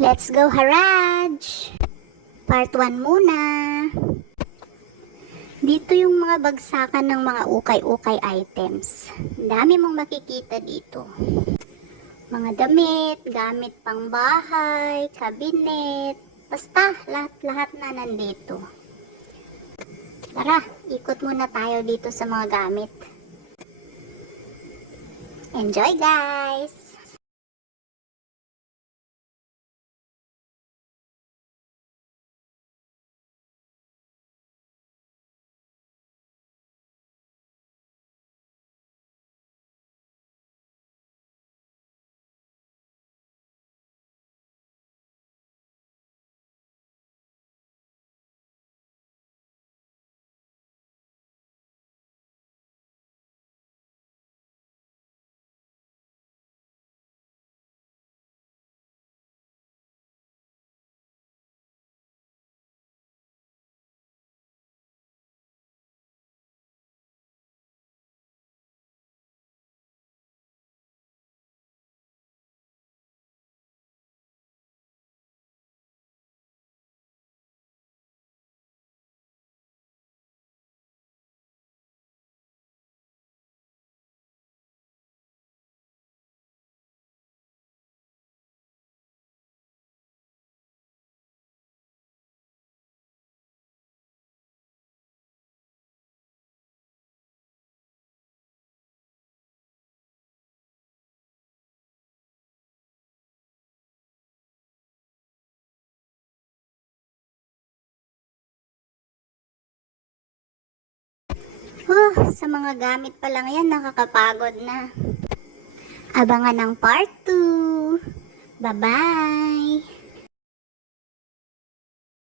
Let's go, Haraj! Part 1 muna. Dito yung mga bagsakan ng mga ukay-ukay items. Dami mong makikita dito. Mga damit, gamit pang bahay, kabinet, basta lahat-lahat na nandito. Tara, ikot muna tayo dito sa mga gamit. Enjoy, guys! Sa mga gamit pa lang yan, nakakapagod na. Abangan ng part 2. Bye-bye!